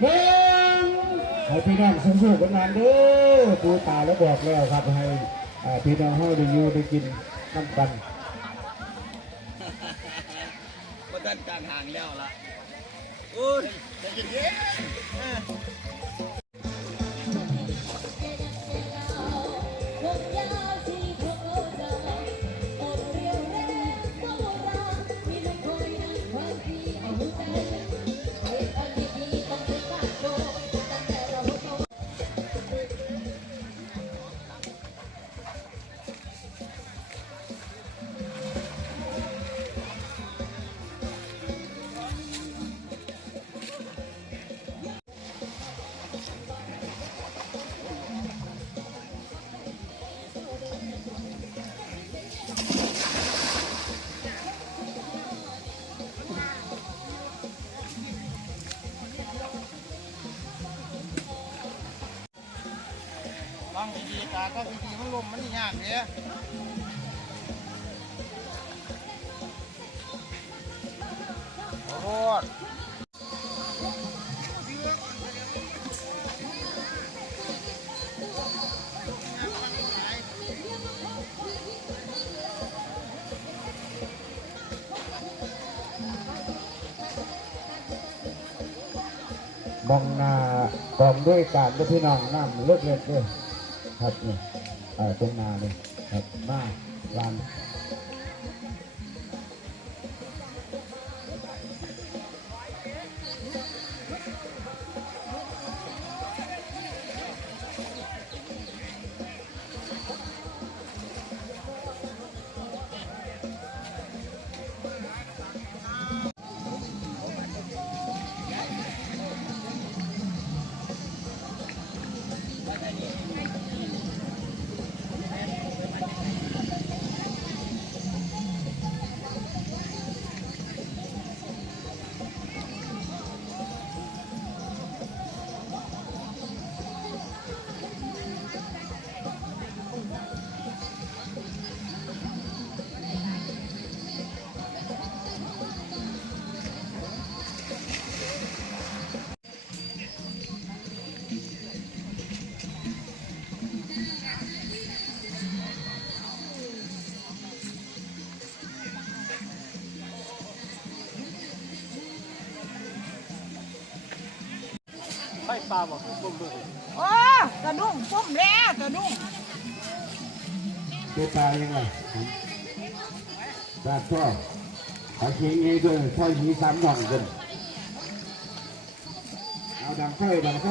หนึ่งให้พี่น้องสมบูรณ์กันนานเด้อปูตาแล้วบอกแล้วครับให้พี่น้องเขาได้อยู่ได้กินน้ำกันก็ด้านกลางห่างแล้วล่ะโอ้ยใจเย็นฟังดีๆตาก็ดีๆมันลมมันยากเนี่ยโอ้โหมองหน้ากองด้วยการด้วยพี่น้องน้ำเลือดด้วยครับเนี่ยตรงนาเลยครับมาลานไฟปลาบอกบุ้มบุ้มโอ้กระดุ้งปุ้มแล้วกระดุ้งตัวตายยังไงตาช่อขาเชียงเงี้ยด้วยช่อยหีสามดอกกันเอาดังไฟดังไฟ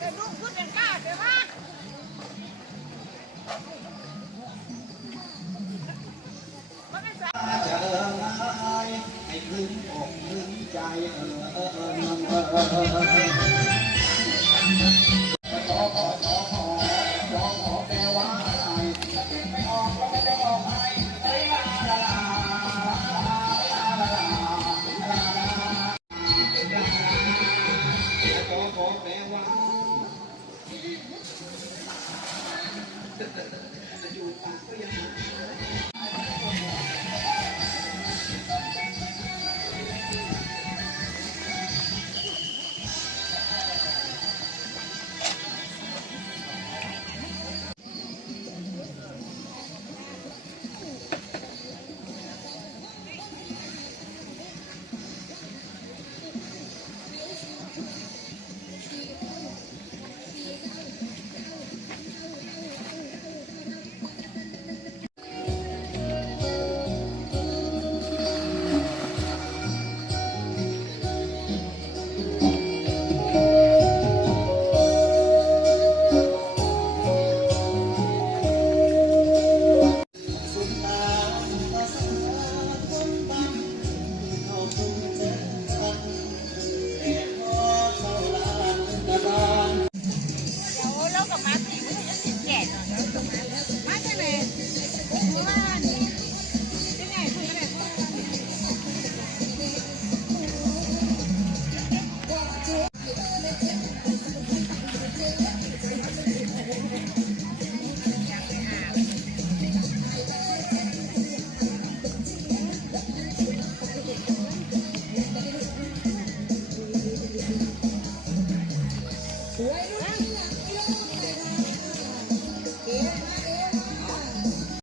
กระดุ้งพูดเป็นก้าเดี๋ยวมาให้ลืมอกลืมใจ